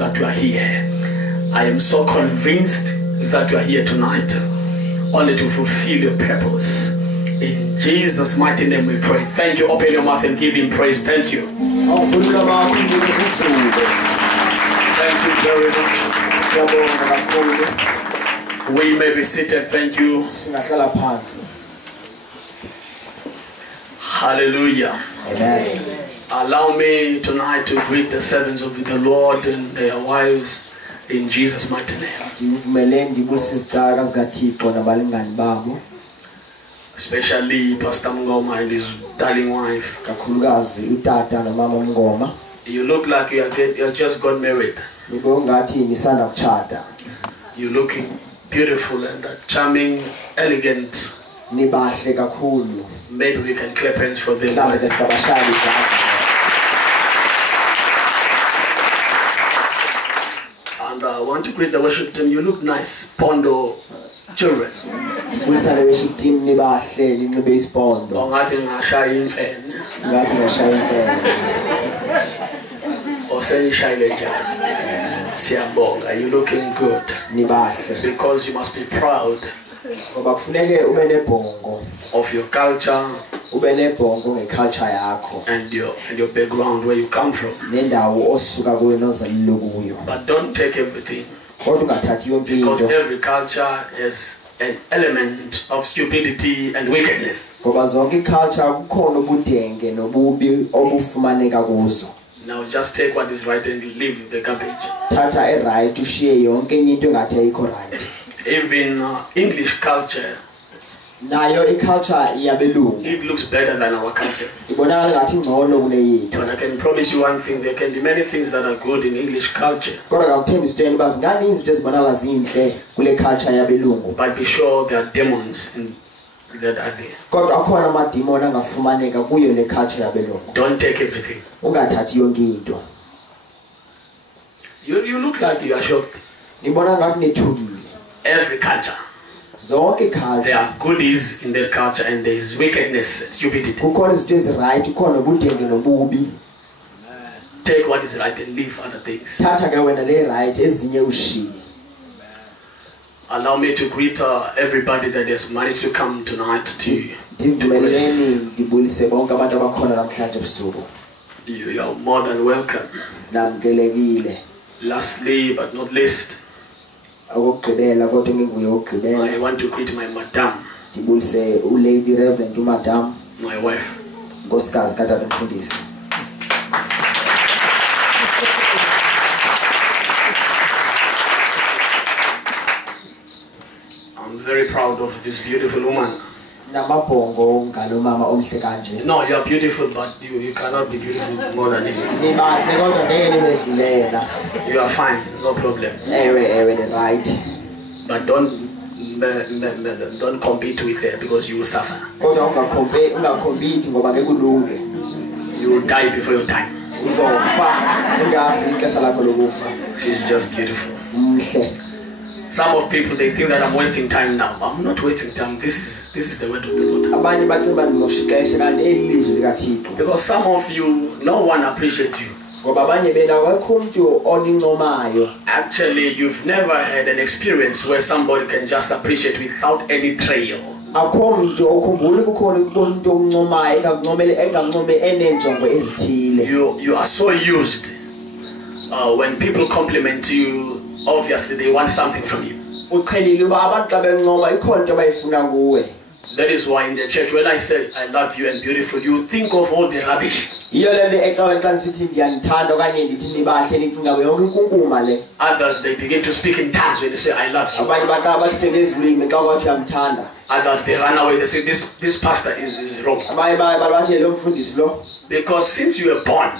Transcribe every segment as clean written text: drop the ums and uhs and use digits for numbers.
that you are here. I am so convinced that you are here tonight only to fulfill your purpose. In Jesus' mighty name we pray. Thank you. Open your mouth and give him praise. Thank you. Thank you very much. We may be seated. Thank you. Hallelujah. Amen. Allow me tonight to greet the servants of the Lord and their wives in Jesus' mighty name. Especially Pastor Ngoma and his darling wife. You look like you just got married. You're looking beautiful and charming, elegant. Maybe we can clap hands for them. And I want to greet the worship team. You look nice, Pondo children. You're looking good because you must be proud of your culture and your background, where you come from. But don't take everything, because every culture has an element of stupidity and wickedness. Now just take what is right and leave the garbage. Even English culture, it looks better than our culture. And I can promise you one thing: there can be many things that are good in English culture, but be sure there are demons that are there. Don't take everything. You look like you are shocked. Every culture, there are goodies in that culture, and there is wickedness and stupidity. Take what is right and leave other things. Allow me to greet everybody that has managed to come tonight to you are more than welcome. Lastly but not least, I want to greet my madam, my wife. I'm very proud of this beautiful woman. No, you are beautiful, but you cannot be beautiful more than him. You are fine, no problem. But don't compete with her, because you will suffer. You will die before your time. She's just beautiful. Some of people, they think that I'm wasting time now. I'm not wasting time. This is the word of the Lord. Because some of you, no one appreciates you. Actually, you've never had an experience where somebody can just appreciate without any trail. You are so used when people compliment you. Obviously, they want something from you. That is why in the church, when I say I love you and beautiful, you think of all the rubbish. Others, they begin to speak in tongues when you say I love you. Others, they run away. They say this pastor is wrong. Because since you were born,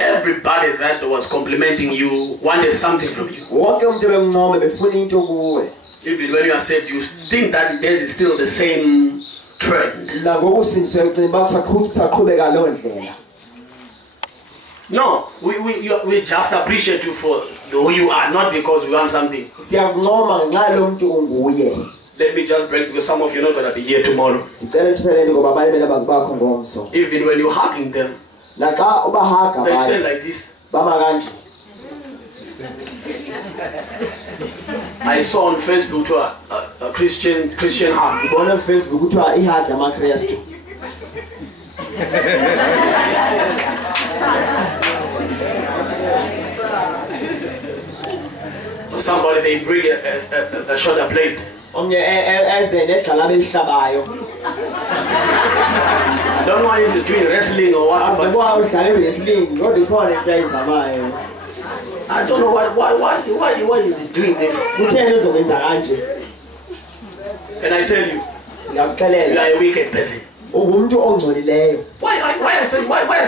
everybody that was complimenting you wanted something from you. Even when you are saved, you think that there is still the same trend. No, we just appreciate you for who you are, not because we want something. Let me just break, because some of you are not going to be here tomorrow. Even when you're hugging them, they stand like this. Baba kanje. I saw on Facebook to a Christian heart. Ngibona ku Facebook kuthiwa iheart yamaKristu. Somebody they bring a shoulder blade. Omnye eze negxala behlabayo. I don't know if he's doing wrestling or what. Asibuka udlala wrestling, kodwa ikhona into ayizamayo. I don't know why is he doing this. Kutheni ezokwenza kanje? Can I tell you? Ngiyakuxelela. You are a wicked person. Ungumuntu ongcolileyo. Why I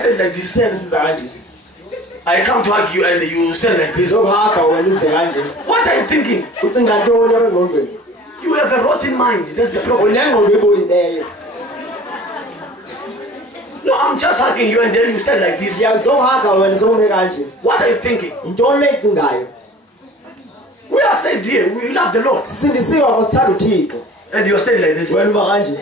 said like this? Kutheni siza kanje? I come to hug you and you stand like this. Ngizokuhaga wena uze kanje. What are you thinking? Ucinga ntoni engqondweni? You have a rotten mind. That's the problem. Unengqondo ebolileyo. No, I'm just hugging you and then you stand like this. Ngizokuhaga wena sowume kanje. What are you thinking? Intoni leyicingayo? We are saved here. We love the Lord. Sindisiwe abasithanda uThixo. And you're standing like this. Wena uba kanje.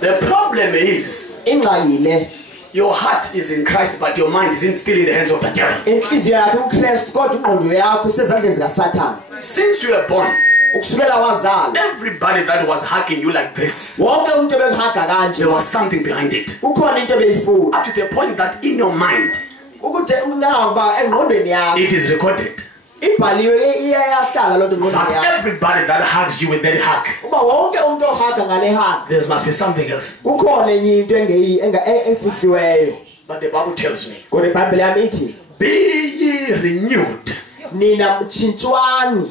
The problem is Ingxaki le. your heart is in Christ, but your mind is still in the hands of the devil. Inhliziyo yakhe uKristu kodwa ingqondo yakho isezandleni zikaSathane. Since you were born, Ukusukela wazalwa. everybody that was hugging you like this, Wonke umuntu ebekuhaga kanje. there was something behind it. Kukhona into ebeyifuna. Up to the point that in your mind, Ukuthi unaba engqondweni yakho. it is recorded Ibhaliwe iyahlala lonto engqondweni that yakho. everybody that hugs you with that hug, Uba wonke umuntu ohaga ngale hug. there must be something else. Kukhona enye into efihliweyo. But the Bible tells me, Kodwa iBhayibheli yami ithi be ye renewed nina mtshintshwani.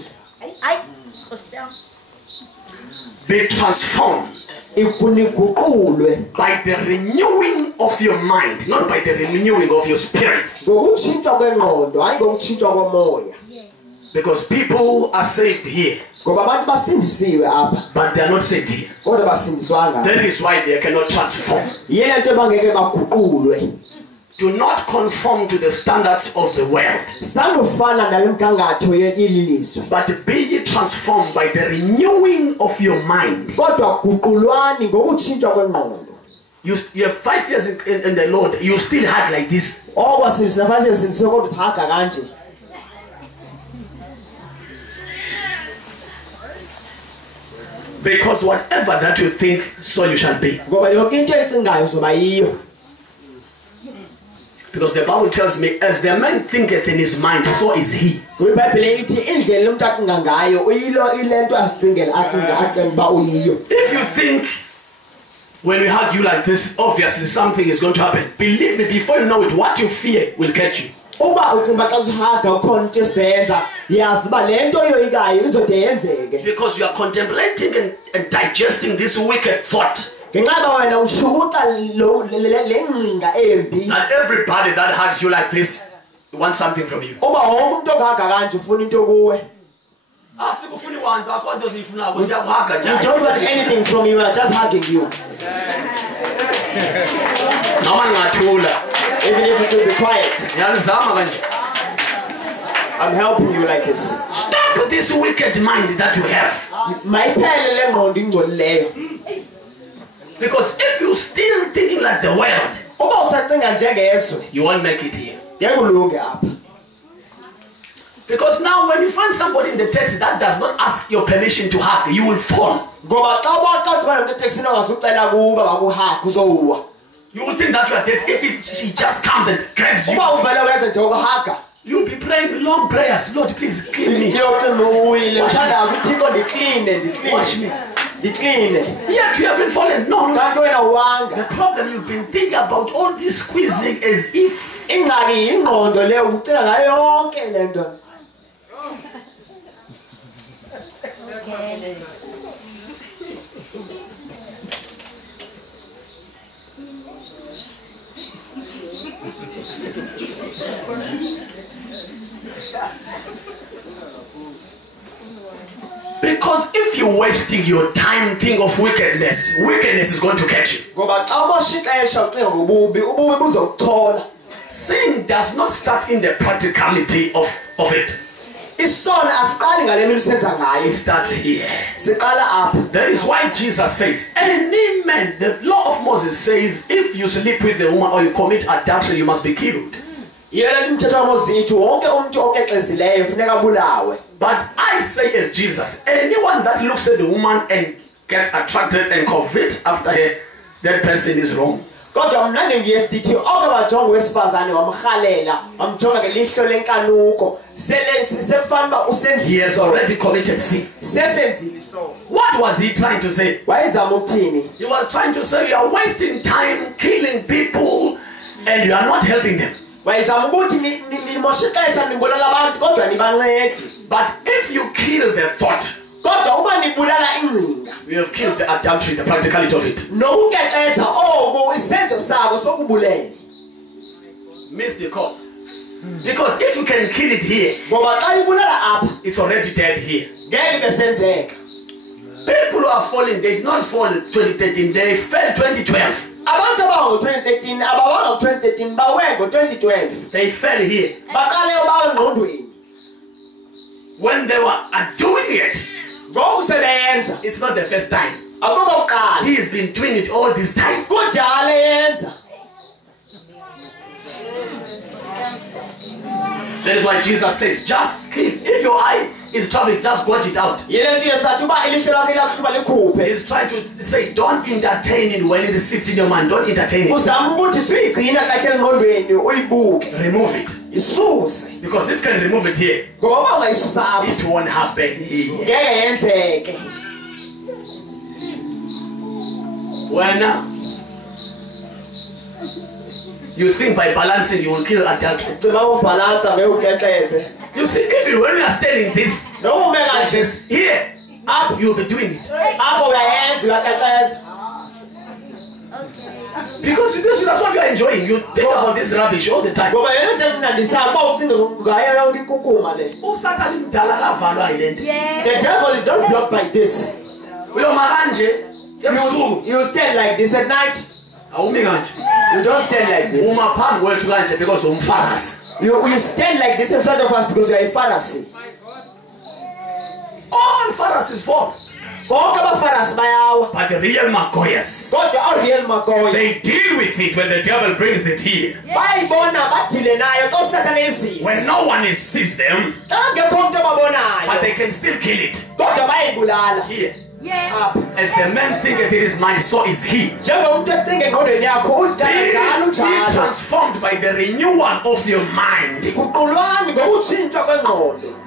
be transformed Ikuniguqulwe by the renewing of your mind, not by the renewing of your spirit. ngokutshintshwa kwengqondo hayi ngokutshintshwa komoya. Because people are saved here, Ngoba abantu basindisiwe apha but they are not saved here. kodwa basindiswanga. That is why they cannot transform. Yena into bangeke baguqulwe. Do not conform to the standards of the world, Sanofana nalemgangatho yelilizwe. but be ye transformed by the renewing of your mind. Kodwa guqulwani ngokutshintshwa kwengqondo. You have 5 years in the Lord, you still hug like this. Okwa since na 5 years since kodwa sihaga kanje. Because whatever that you think, so you shall be. Ngoba yonke into ecingayo zoba yiyo. Because the Bible tells me, as the man thinketh in his mind, so is he. KwiBhayibheli ithi indlela umuntu acinga ngayo uyilo ilento asicingela acinga ba uyiyo. If you think when we hug you like this, obviously something is going to happen. Believe me, before you know it, what you fear will catch you. Uba ucimba xa uhaga ukhona into esenza yazi ba lento oyoyikayo izode yenzeke. Because you are contemplating and digesting this wicked thought. Ngenxa wena ushukuta lengcinga embi. And everybody that hugs you like this wants something from you. Uba wonke umuntu ohaga kanje ufuna into kuwe. Sikufuni wantu akho into zifunako siyakuhaga You don't want njani. anything from you, we are just hugging you. Noma ngingathula. Even if you will be quiet, Ngiyalizama kanje. I'm helping you like this. Stop with this wicked mind that you have. Mayiphele lengqondo ingcolileyo. Because if you're still thinking like the world, Uba usacinga njengezwe, you won't make it here. ngeke ulunge apha. Because now when you find somebody in the text that does not ask your permission to hug, you will fall. Ngoba xa ubaqathi umuntu eTexini ongazucela kuba bakuhaga uzowa. You will think that you are dead if she just comes and grabs you. Uba uvele wenze nje ukuhaga. You'll be praying long prayers. Lord, please clean me. Iyocima uwile mshandazi uThixo ndiclean. Wash me. Ndiclean. Yet you haven't fallen. No. Kanti wena uwanga. The problem you've been thinking about all this squeezing as if Ingxaki ingqondo leyo ucela ngayo yonke lento. because if you're wasting your time thinking of wickedness is going to catch you. Ngoba xa umoshixesha ucinga ngobubi, ububi buzokuchola. Sin does not start in the practicality of it. Isono asiqali ngale mini senza ngayo. It starts here. Siqala apha. That is why Jesus says, any man, the law of Moses says, if you sleep with a woman or you commit adultery, you must be killed. Yena umthetho waMoses ithi wonke umuntu okexezileyo ufuneka bulawe. But I say as Jesus, anyone that looks at the woman and gets attracted and covet after her, that person is wrong. Kodwa mna ngiyesithi okabajonga wesifazane wamhalela wamjonga ngelihlo lenkanuko sefana usenzi. He has already committed sin. Sesenzile so. What was he trying to say? Wayezama ukuthini? He was trying to say you are wasting time killing people and you are not helping them. Wayezama ukuthi nimoshekesha nibulala abantu kodwa nibancedi. But if you kill the thought, kodwa uba nibulala ingcinga, we have killed the adultery, the practicality of it. Nokukexeza oku isenzo sako sokubulela. Miss the call. Because if you can kill it here, ngoba xa ibulala apha, it's already dead here. Ngeke besenzeka. People who are falling, they did not fall in 2013, they fell 2012. Abantu abawo 2013 abawanga 2013 bawe ngo2012. They fell here. Baqale bawe ngqondweni. When they were doing it, ngokusebenza, it's not the first time. Akokuqala. He has been doing it all this time. Kudala yenza. That is why Jesus says, just kill. If your eye is traveling, just watch it out. He's trying to say, don't entertain it when it sits in your mind. Don't entertain it. Remove it. Because if you can remove it here, it won't happen here. When you think by balancing you will kill adultery. You see, even when you are standing this, like this, here, up, you will be doing it. Because that's what you are enjoying. You think about this rubbish all the time. The devil is not blocked by this. You stand like this at night. You don't stand like this. You stand like this in front of us because you are a Pharisee. All Pharisees fall. But the real Magoyas, they deal with it when the devil brings it here. When no one sees them, but they can still kill it. Here. Yeah. As the man thinketh in his mind, so is he. Be transformed by the renewal of your mind.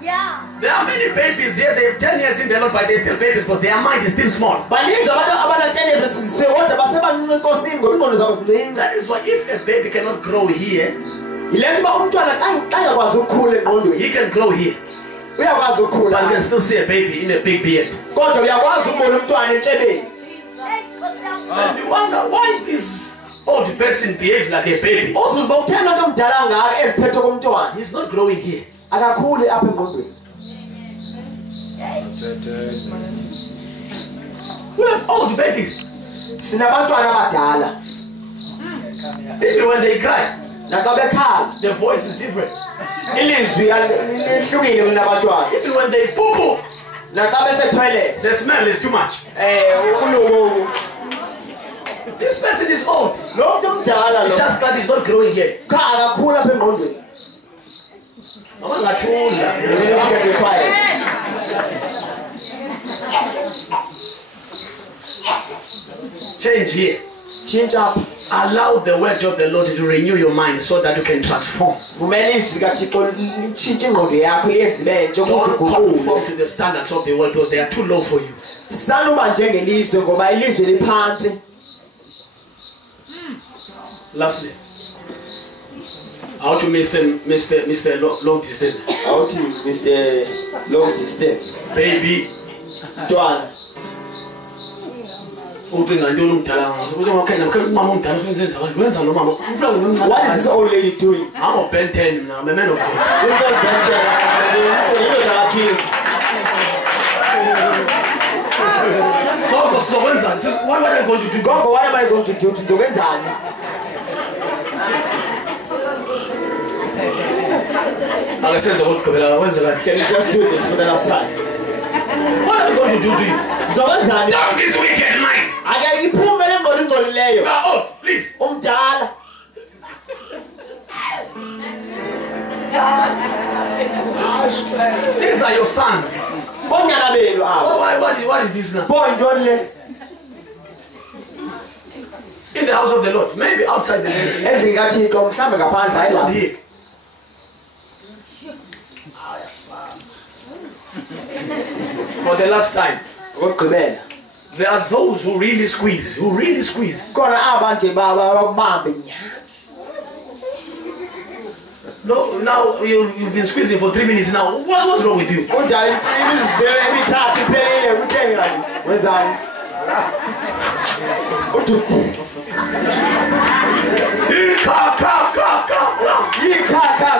Yeah. There are many babies here, they have 10 years in the Lord, but they're still babies because their mind is still small. That is why if a baby cannot grow here, he can grow here. But you can still see a baby in a big beard. And you wonder why this old person behaves like a baby. He's not growing here. We have old babies. Even when they cry, their voice is different. Even when they poo-poo, the smell is too much. This person is old. It's just that he's not growing yet. Change here. Change up. Allow the word of the Lord to renew your mind so that you can transform. Don't conform to the standards of the world because they are too low for you. Lastly, how to Mr. Long Distance. How to Mr. Long Distance. Baby. What is this old lady doing? I'm a Ben 10 now. I'm a man of God. This is not Ben 10. So what am I going to do? God, what am I going to do? Akasenza ukugqibela wenza kahle. Can you just do this for the last time? What are you going to do to you? Ngizowenzani? Stop this wicked mind. Ake ngiphume le ngqondo ingcolileyo. You are old, please. Umdala. These are your sons. Bonyana benu abo. What is this now? Boy ntoni le? In the house of the Lord, maybe outside the name. Endlini kaThixo mhlambe ngaphandle hayi Not la. here. For the last time, Ukugqibela. there are those who really squeeze, Kona aba nje babambe nyana. No, now you've been squeezing for 3 minutes now. What's wrong with you? Udala imizuzelo emithathu iphelile uthenge kanti wenzani? Udude. Yikhakha.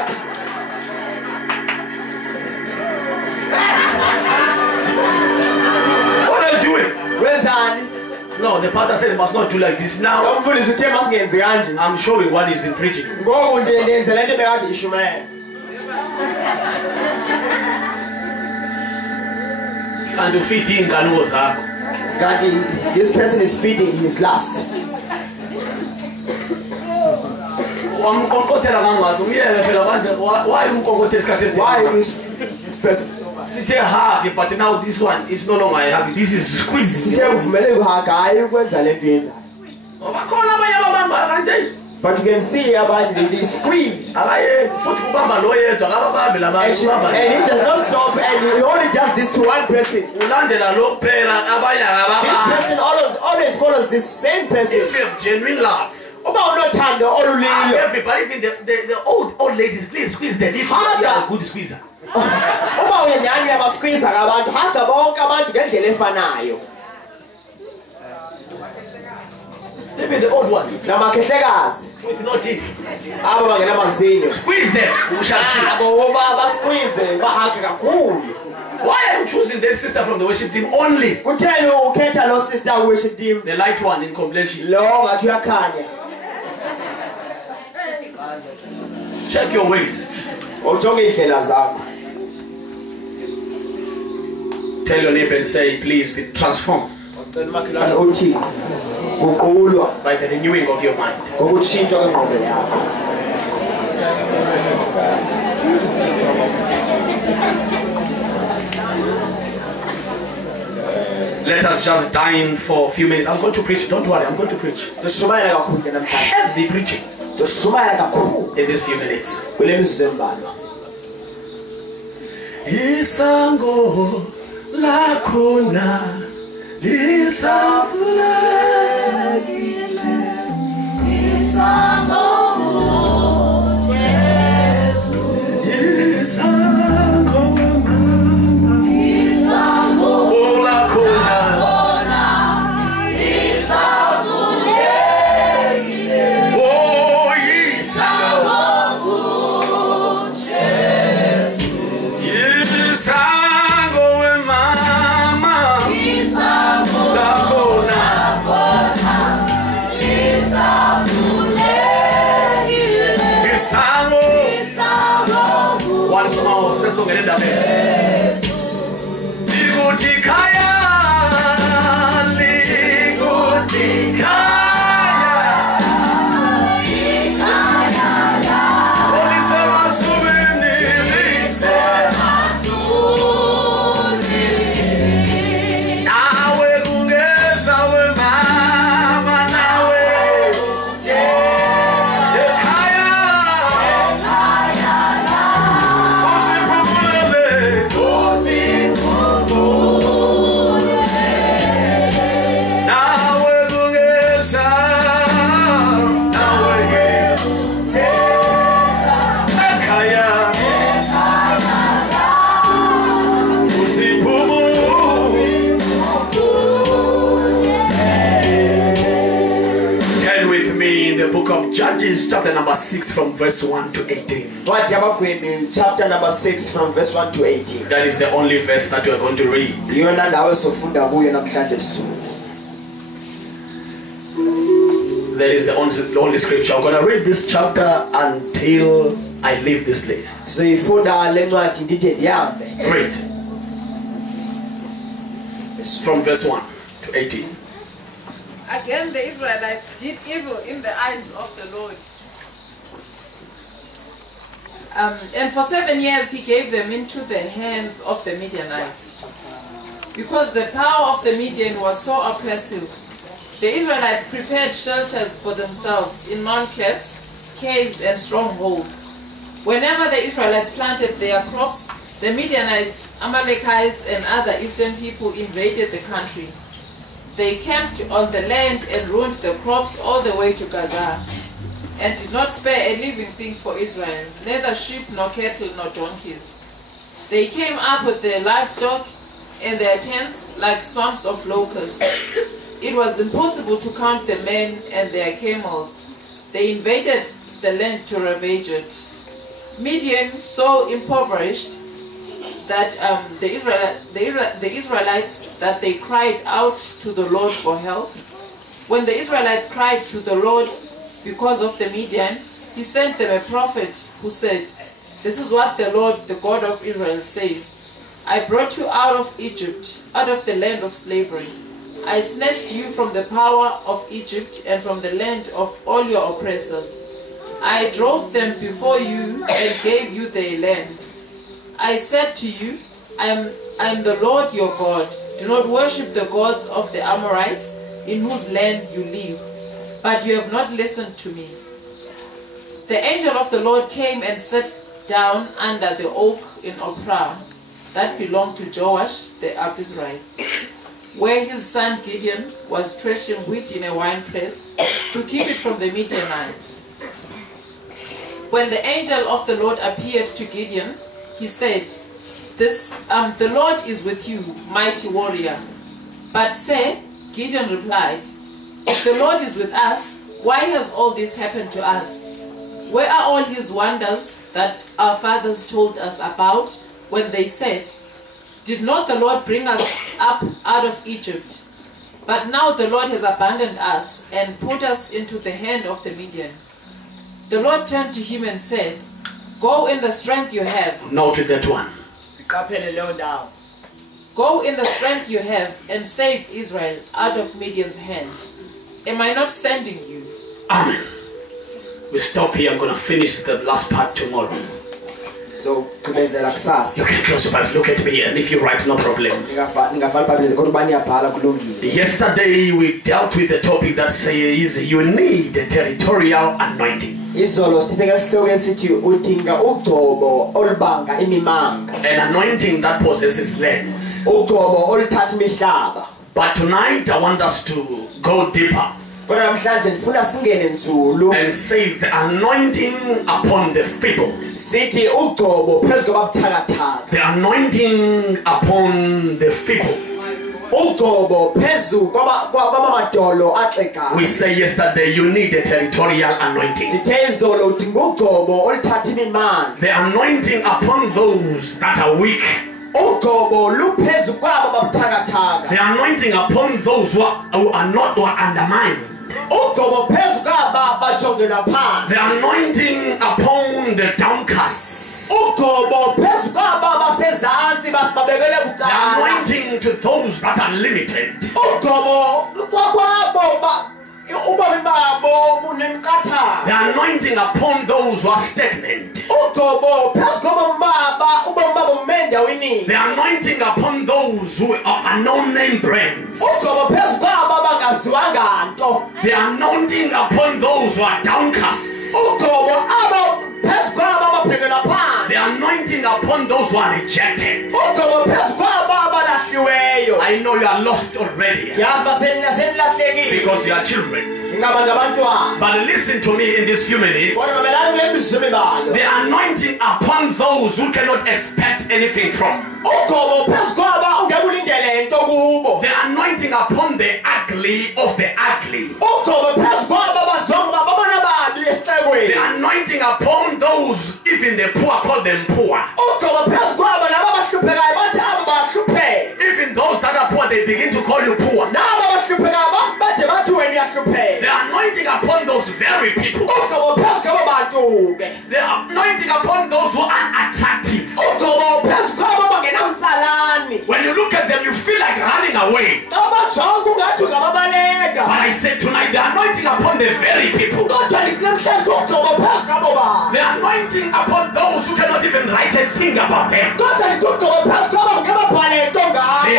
What are you doing? Wenzani? No, the pastor said he must not do like this. Now, Umfundisi uthe masingenzi kanje. I'm showing what he's been preaching. Ngoku nje ndenze lento ebekade ishumayela. And to fit in kanuko zakho. Kanti this person is feeding his lust. Wamqonqothela kangazi umyeke phela manje why umqonqothe isikhathi eside. Why is this person? Sithe hug, but now this one is no longer a hug. This is squeeze. Sithe uvumele uhaga hayi ukwenza lento yenzayo. Bakhona abanye ababamba kanti. But you can see abanye they squeeze. Akaye futhi kubamba lo yedwa akabambi labanye ubamba. And he does not stop and he only does this to one person. Ulandela lo kuphela abanye This akabamba. person always follows this same person. If you have genuine love. Uba unothando olulilo. Everybody, even the old ladies, please squeeze the lips. You are a good squeezer. Uba uyenyani uyabasqueeza abantu haga bonke abantu ngendlela efanayo. Even the old ones Namakhehlekazi with no teeth. aba bangenamazinyo. Squeeze them. We shall see. Abo basqueeze bahage kakhulu. Why are you choosing that sister from the worship team only? Kutheni ukhetha lo sister worship team? The light one in complexion. Lo ngathi uyakhanya. Check your ways. Ujonge indlela zakho. Tell your neighbor and say, please be transformed And uthi kuqulwa by the renewing of your mind. ngokutshintshwa kwengqondo yakho. Let us just dine for a few minutes. I'm going to preach. Don't worry, I'm going to preach. Sishumayela kakhulu ke namhlanje. Heavy preaching Sishumayela kakhulu in these few minutes. kule mizuzu embalwa. Isango lakhona lisavulekile. Isango Jesu. Isango mama. Isango lakhona lisavulekile. Oh, isango Jesu. Isango mama. Isango lakhona lisavulekile. Isango. Once more, sesongela indaba. Likuthikaya, Olisemasubini, nawe kungeza wemama, nawe ekhaya. Turn with me in the book of Judges, chapter number 6, from verse 1 to 18. Ncwadi yabagwebi chapter number 6 from verse 1 to 18. That is the only verse that we are going to read. Iyona ndawo esofunda kuyo namhlanje ebusuku. That is the only scripture. I'm going to read this chapter until I leave this place. Sifunda lencwadi ndide ndihambe. Read. From verse 1 to 18. Again, the Israelites did evil in the eyes of the Lord. And for 7 years he gave them into the hands of the Midianites. Because the power of the Midian was so oppressive, the Israelites prepared shelters for themselves in mount clefts, caves, and strongholds. Whenever the Israelites planted their crops, the Midianites, Amalekites, and other eastern people invaded the country. They camped on the land and ruined the crops all the way to Gaza, and did not spare a living thing for Israel, neither sheep nor cattle nor donkeys. They came up with their livestock and their tents like swamps of locusts. It was impossible to count the men and their camels. They invaded the land to ravage it. Midian, so impoverished that the Israelites that they cried out to the Lord for help. When the Israelites cried to the Lord because of the Midian, he sent them a prophet who said, "This is what the Lord, the God of Israel, says. I brought you out of Egypt, out of the land of slavery. I snatched you from the power of Egypt and from the land of all your oppressors. I drove them before you and gave you their land. I said to you, I am the Lord your God. Do not worship the gods of the Amorites in whose land you live. But you have not listened to me." The angel of the Lord came and sat down under the oak in Ophrah that belonged to Joash the Abiezrite, where his son Gideon was threshing wheat in a winepress to keep it from the Midianites. When the angel of the Lord appeared to Gideon, he said, "The Lord is with you, mighty warrior." "But say," Gideon replied, "if the Lord is with us, why has all this happened to us? Where are all his wonders that our fathers told us about when they said, 'Did not the Lord bring us up out of Egypt?' But now the Lord has abandoned us and put us into the hand of the Midian." The Lord turned to him and said, "Go in the strength you have." Note that one. Iqaphele leyo ndawo. "Go in the strength you have and save Israel out of Midian's hand. Am I not sending you?" Amen. We stop here. I'm going to finish the last part tomorrow. So kumezela kusasa. You can close your Bibles. Look at me, and if you write, no problem. Ningafana Bible kodwa baniyabhala kulungile. Yesterday we dealt with the topic that says you need a territorial anointing. Izolo sithethe ngesihloko esithi udinga ugcobo olubanga imimanga. An anointing that possesses lands. Ugcobo oluthatha imihlaba. But tonight I want us to go deeper. Kodwa namhlanje ngifuna singene nzulu. And say the anointing upon the feeble. Sithi ugcobo phezu kwababuthakathaka. The anointing upon the feeble. Ugcobo phezu kwabamadolo axegayo. We say yesterday you need a territorial anointing. Sithe izolo udinga ugcobo oluthatha imimandla. The anointing upon those that are weak. Ugcobo luphezu kwabo babuthakathaka. The anointing upon those who are not or undermined. Ugcobo phezu kwaba bajongela phansi. The anointing upon the downcast. Ugcobo phezu kwaba basezantsi basibabekele The bucala. anointing to those that are limited. Ugcobo kwakwabo ubomi babo bunemqathango. The anointing upon those who are stagnant. Ugcobo phezu kobomi baba ubomi babo bume endaweni. The anointing upon those who are no-name brands. Ugcobo phezu kwabo abangaziwanga nto. The anointing upon those who are downcast. Ugcobo abo phezu kwabo ababhekela phansi. The anointing upon those who are rejected. Ugcobo phezu kwabo abalahliweyo. I know you are lost already Yazi basenilahlekile. because you are children. Ingaba ngabantwana. But listen to me in these few minutes. Kodwa mamelana kule mizuzu emibalo. The anointing upon those who cannot expect anything from. Ugcobo phezu kwabo ungeke ulindele nto kubo. The anointing upon the ugly of the ugly. Ugcobo phezu kwabo abazonke babona babi The esihlekweni. anointing upon those, even the poor, call them poor. Ugcobo phezu kwabo labo abahluphekayo bathi abo bahlupheka. Even those that are poor, they begin to call you poor. Nabo abahluphekayo bade bathi wena uyahlupheka. The anointing upon those very people. Ugcobo phezu kwabo bantu ke. The anointing upon the very people. kodwa namhlanje ugcobo phezu kwabo bantu. The anointing upon those who cannot even write a thing about them. kodwa ugcobo phezu kwabo ngebabhale into The ngabo.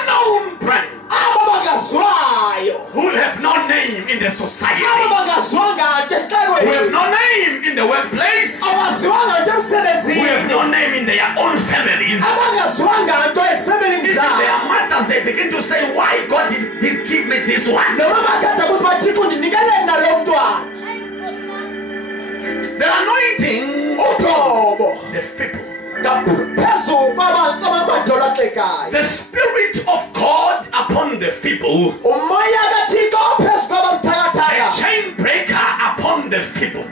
unknown brethren abo bangaziwayo. who have no name in the society, abo bangaziwanga nto who have esiqekweni. no name in the workplace, abaziwanga nto who have emsebenzini. no name in their own families. abangaziwanga nto ezifemelini Even zabo. their mothers, they begin to say, why God did give me this one. noma bathatha kuthi bathixo ndinikeleni nalo mntwana. The anointing ugcobo the people. phezu kwabantu abamadolo axekayo. The Spirit of God upon the people. umoya kathixo phezu A kwababuthakathaka. chain breaker upon the people.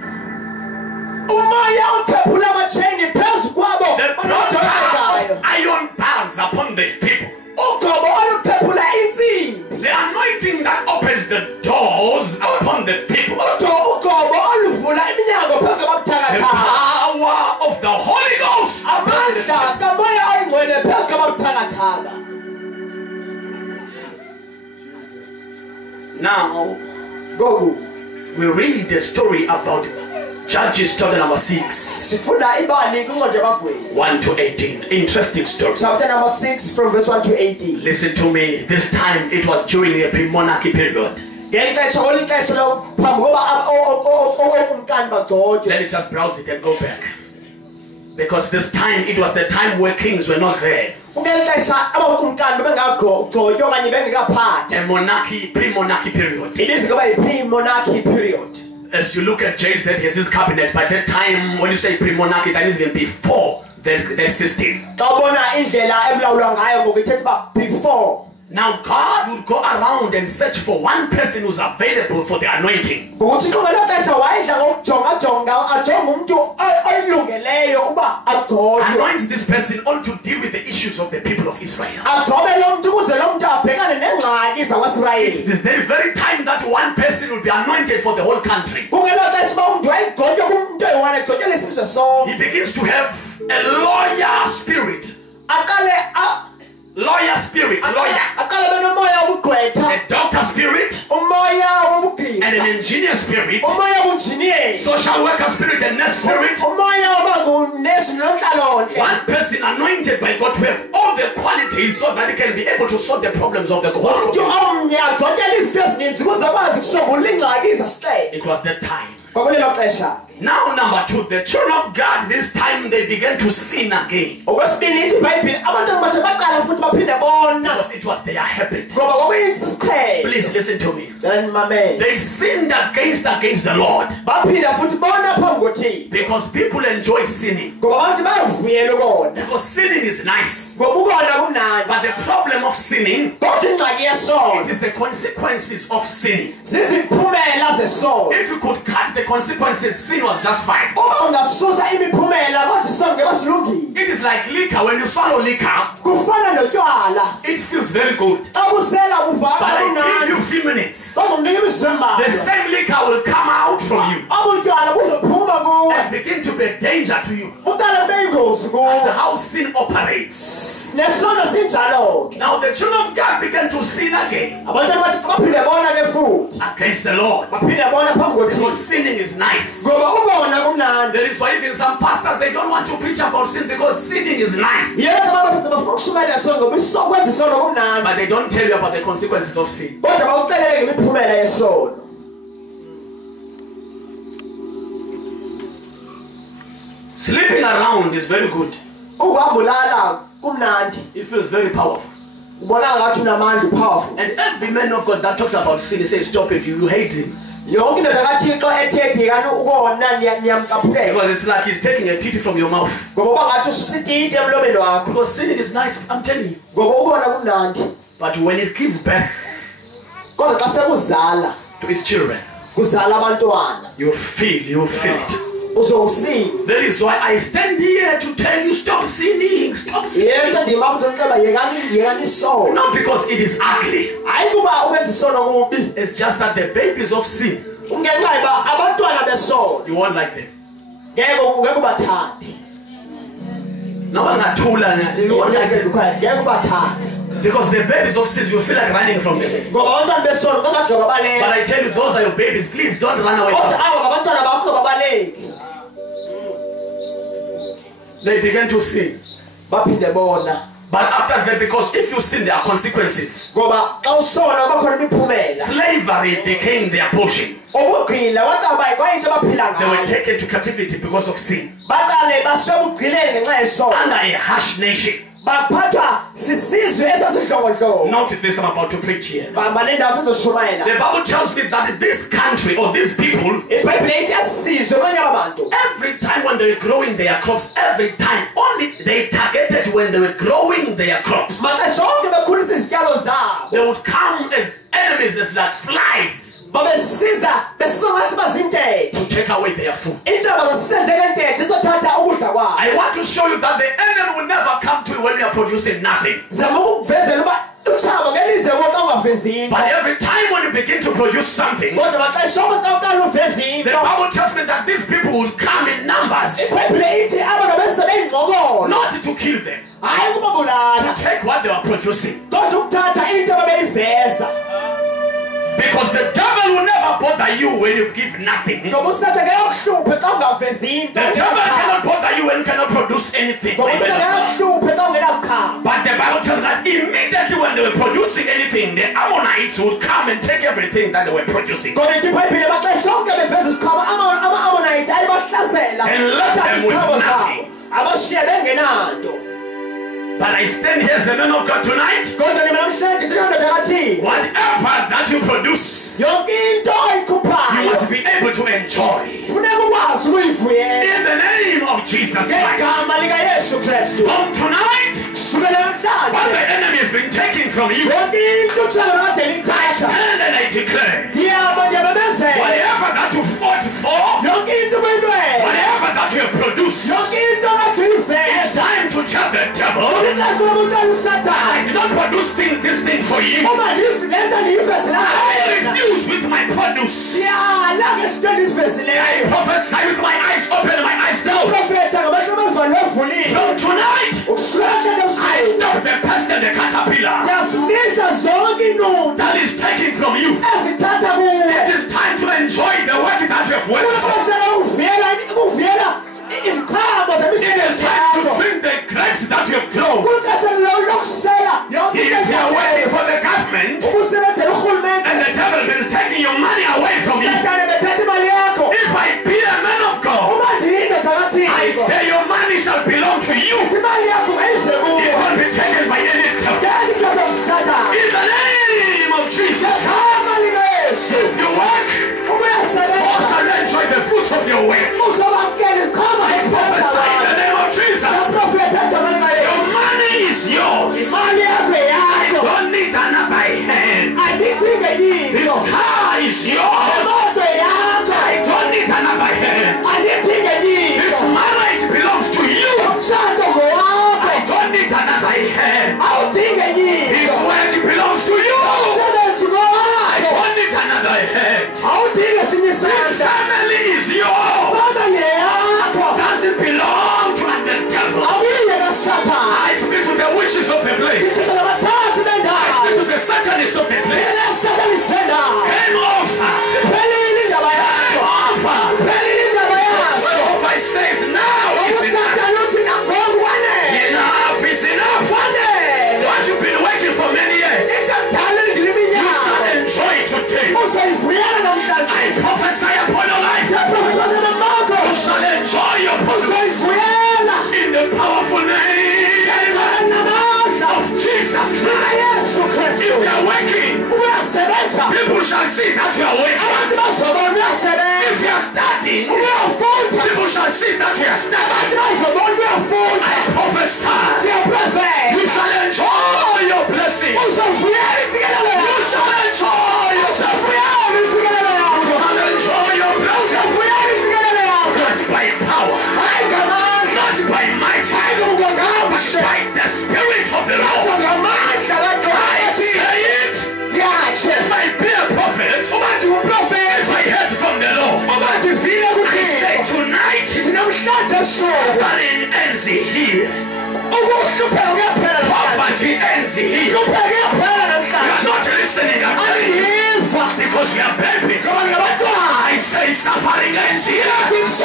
umoya ophephula amatsheni phezu kwabo The amadolo breaker axekayo. of iron bars upon the people. ugcobo oluphephula intsimbi. The anointing that opens the doors upon the people. ugcobo oluvula iminyango phezu The kwababuthakathaka. power of the Holy Ghost. amandla kamoya oyingcwele phezu kwababuthakathaka. Now, ngoku we read a story about Judges chapter number 6, sifunda ibali kwincwadi yabagwebi 1 to 18. Interesting story. chapter number 6 from verse 1 to 18. Listen to me. This time it was during a pre-monarchy period. ngexesha olixesha phambi koba okumkani bagcotywe. Let me just browse it and go back. Because this time it was the time where kings were not there. kungelixesha abakumkani bebengagcotywa okanye bengekaphathi. A monarchy, pre-monarchy period. ibizwa ngoba yi-pre-monarchy period. As you look at Jay said, his cabinet. By that time, when you say pre-monarchy, that is even before the system. xa ubona indlela ebulawulwa ngayo ngoku ithetha uba before. Now God would go around and search for one person who's available for the anointing. ngokuthixo ngelo xesha wayedla ngokujongajonga ajonge umntu oyilungeleyo uba agcotywe. Anoints this person on to deal with the issues of the people of Israel. agcobe lo mntu ukuze lo mntu abhekane neengxaki zakwaSirayeli. It's the very time that one person will be anointed for the whole country. kungelo xesha uba umntu wayegcotywe kumntu oyi-one egcotywe lesizwe sonke. He begins to have a lawyer spirit. aqale Lawyer spirit, lawyer. aqale benomoya wobugqwetha, A doctor spirit umoya and wobugqirha, an engineer spirit. umoya wobunjiniyeli, Social worker spirit and nurse spirit. umoya wobangunesi nontlalontle. One person anointed by God to have all the qualities so that he can be able to solve the problems of the whole umntu community. omnye agcotyela izinto ezininzi ukuze akwazi ukusombulula iingxaki zasixele. It was that time. kwakulelo xesha Now number 2, the children of God, this time they began to sin again. okwesibini ithi ibhayibhile abantu batsha baqala futhi baphinde bona Because it was their habit. ngoba kwakuyisiqhelo. Please listen to me. ndimamele They sinned against the Lord. baphinde futhi bona phambi kothixo Because people enjoy sinning. ngoba abantu bayavuyela ukona Because sinning is nice. ngoba ukona kumnandi. But the problem of sinning, kodwa ingxaki it yesono is the consequences of sinning. ziziphumela zesono. If you could cut the consequences, sin was just fine. uma ungasusa imiphumela kodwa isono ngeba silungile. It is like liquor. When you swallow liquor, kufana notywala it feels very good. xa busela buvaka But I give kumnandi you a few minutes. bazomnika The imizimba same liquor will come out from you obutywala buzophuma kuwe and begin to be a danger to you. buqale kube yingozi That's kuwe. how sin operates. nesono sinjalo ke. Now the children of God began to sin again abantu bathi baphinde bona ke futhi against the Lord. baphinde bona phambi Because kothixo sinning is nice. ngoba ubona kumnandi. There is why even some pastors, they don't want to preach about sin because sinning is nice. yeke abafisa bafuna ukushumayela sono ngoba kwenza isono kumnandi But they don't tell you about the consequences of sin. kodwa bakuxelele ngemiphumela yesono. Sleeping around is very good. ukuhamba ulala kumnandi It feels very powerful. ubonakala ngathi unamandla powerful. And every man of God that talks about sin, he says, stop it, you hate him. yonke indoda kathixo ethethi kanti ukona niyamcaphukela Because it's like he's taking a titty from your mouth. ngoba bangathi ususitite emlomeni wakho Because sinning is nice, I'm telling you. ngoba ukona kumnandi. But when it gives birth kodwa xa sekuzala to its children, kuzala abantwana you feel it. uzowusiva. That is why I stand here to tell you, stop sinning, stop sinning. yento ndima mntu oxeba yekani isono. Not because it is ugly. hayi kuba ukwenza isono kubi It's just that the babies of sin, ungenxa yoba abantwana besono you won't like them. ngeke ubathande. No one got told you won't like them. ngeke ubathande. Because the babies of sin, you feel like running from them. ngoba abantwana besono kungathi But babaleka I tell you, those are your babies. Please don't run away from kodwa them. abo ngabantwana bakho babaleki They began to sin. baphinde bona But after that, because if you sin, there are consequences. ngoba xa usona bakhona imiphumela Slavery became their portion. ubugqila waqaba kwayinto baphila They were ngayo taken to captivity because of sin. baqale basebugqileni ngenxa yesono Under a harsh nation. baphathwa sisizwe esasidlongodlongo Note this I'm about to preach here. bamba nendawo sizoshumayela The Bible tells me that this country or these people, ibhayibhile ithi asizwe kwanye abantu every time when they were growing their crops, every time only they targeted when they were growing their crops. maxesha onke bekhulisa izityalo zabo They would come as enemies, as like flies, babesiza besongathi bazintethe to take away their food. intshaba zasisenjengentethe izothatha ukudla kwabo I want to show you that the enemy will never come to you when you are producing nothing. zama ukukuvezela uba utshaba ngelize woxa ungavezi into But every time when you begin to produce something, kodwa maxesha onke xa uqala uveza the into Bible tells me that these people will come in numbers, ibhayibhile ithi abantu besebeyingqokolo not to kill them, hayi ukubabulala to take what they were producing. kodwa ukuthatha into babeyiveza Because the devil will never bother you when you give nothing. The ngoba usatha ngekuhluphe xa ungavezi into devil cannot bother you when you cannot produce anything. ngoba usatha ngekuhluphe xa ungenazikhamba But the Bible tells that immediately when they were producing anything, the Ammonites would come and take everything that they were producing. kodwa ithi ibhayibhile maxesha onke beveza isikhaba ama-amonite ayibahlasela And left them with izikhabo zabo nothing. abashiya bengenanto But I stand here as a man of God tonight. kodwa nima namhlanje ndinondoda kathini Whatever that you produce, yonke into you oyikhuphayo must be able to enjoy. funeka ukwazi ukuyivuyela In the name of Jesus Christ. ngegama likayesu kristu From tonight, sukela what namhlanje the enemy has been taking from you, yonke into utshaba nakade I liyithatha stand and I declare, ndiyabezela whatever that you fought for, yonke into ubuyilwela whatever that you have produced, yonke into kade it's uyiveza time to tell the devil, ulixesha lomntwana I usathane did not produce this thing for you. uba le nto ndiyivezela I refuse with my produce. ndiyala ngesinto I endizivezileyo prophesy with my eyes open and my eyes closed. profeta ngamashumi amavalo avulile From tonight, ukusukela namhlanje I ebusuku stop the pest and the caterpillar ndiyazimisa zonke inunta that is taking from you. ezithatha kuwe It is time to enjoy the work that you have worked for. kulixesha lokuvuyela iziqhamo It zemisebenzi is time to yakho drink the grapes that you have grown. kulixesha lokusela yonke into If you are working ezileyo for the government ubusebenzela urhulumente and the devil is taking your money away from you, satane bethatha imali yakho if I be a man of God, uba ndiyindoda I kathixo say your money shall belong to you. ithi imali yakho mayize It kuwe won't be taken by any devil. ngeke ithathwa ngusatane In the name of Jesus, gama likayesu if you work, uba so uyasebenza shall you enjoy the fruits of your work. uzowamkela iziqhamo I prophesy in the zekusasa name of Jesus. yaprofeta egama Your likayesu money is yours. imali yakho I yakho don't need another hand. andidinge This yinto car is yours. imoto yakho I don't need another hand. andidinge This yinto marriage belongs to you. umtshato ngowakho I don't need another hand. awudinge This yinto work belongs to you. umsebenzi I ngowakho don't need another hand. awudinge sinye This isandla family is yours. family yakho Doesn't belong to the devil. awuyiye kasathane I speak to the witches of the place. ndithetha nabathathi I speak bendawo to the satanists of the place. esathane sendawo Game over. iphelile indaba Game yakho over. iphelile indaba yaso Jehovah says now is enough. usathane uthi nangoku wanele Enough is enough. wanele What you've been working for many years, isidala endlini you shall iminyaka enjoy today. uzoyivuyela namhlanje I prophesy upon your life. yaprofeta wasebemakho You shall enjoy your produce uzoyivuyela in the powerful name namandla of Jesus Christ. kayesu If kristu you are working, uyasebenza people shall see that you are working. abantu bazobona If uyasebenza you are studying, uyafunda people shall see that you are studying. abantu bazobona uyafunda I prophesy. ndiyaprofeta You shall enjoy your blessing. uzovuyela intsikelelo You yakho shall enjoy your blessing. uzovuyela intsikelelo You yakho shall enjoy your blessing. uzovuyela intsikelelo yakho Not by power, hayi ngamandla not by might, hayi but ngokungakamhle by the Spirit of the kodwa Lord. ngamandla I kaGqwesi say it. ndiyatshe If I be a prophet, uba if ndingumprofeti I heard from the Lord, uba ndivile I say kuthixo tonight, ndithi namhlanje ebusuku suffering ends here. ukuhlupheka kuyaphela namhlanje Poverty ends busy here. You are not listening actually. Because we are babies. I say suffering ends here. If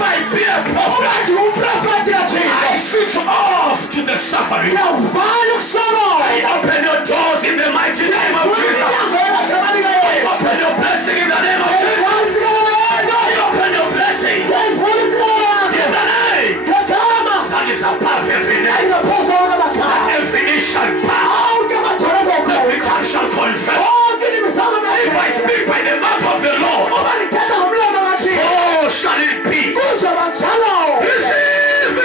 I be a prophet, I switch off to the suffering. I open your doors in the mighty name of Jesus. I open your blessing in the name of Jesus. I open your blessing in the name that is above every name. Every knee shall bow. Every tongue shall confess. If I speak by the mouth of the Lord, so shall it be. Receive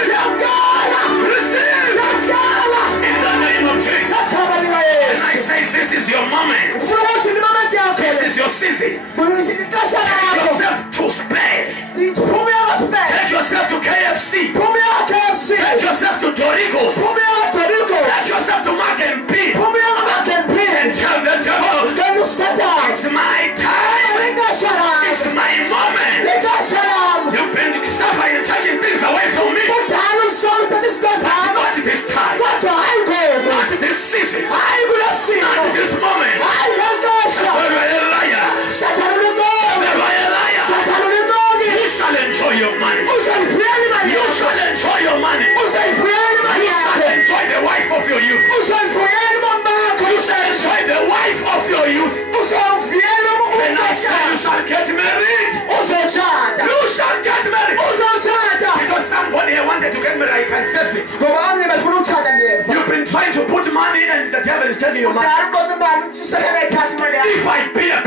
it. Receive it. In the name of Jesus. And I say this is your moment. This is your season. Take yourself to Spain. Take yourself to KFC. Take yourself to Doritos. Take yourself to Mac and B. And tell the devil, it's my time. It's my moment. You've been suffering and taking things away from me. But not this time. Not this season. Not this moment. Never a liar. Never a liar. You shall enjoy your money. You shall enjoy your money. You shall enjoy the wife of your youth. You shall enjoy the wife of your youth. When I say you shall get married, you shall get married. Because somebody wanted to get married, I can sense it. You've been trying to put money and the devil is telling you money. If I be a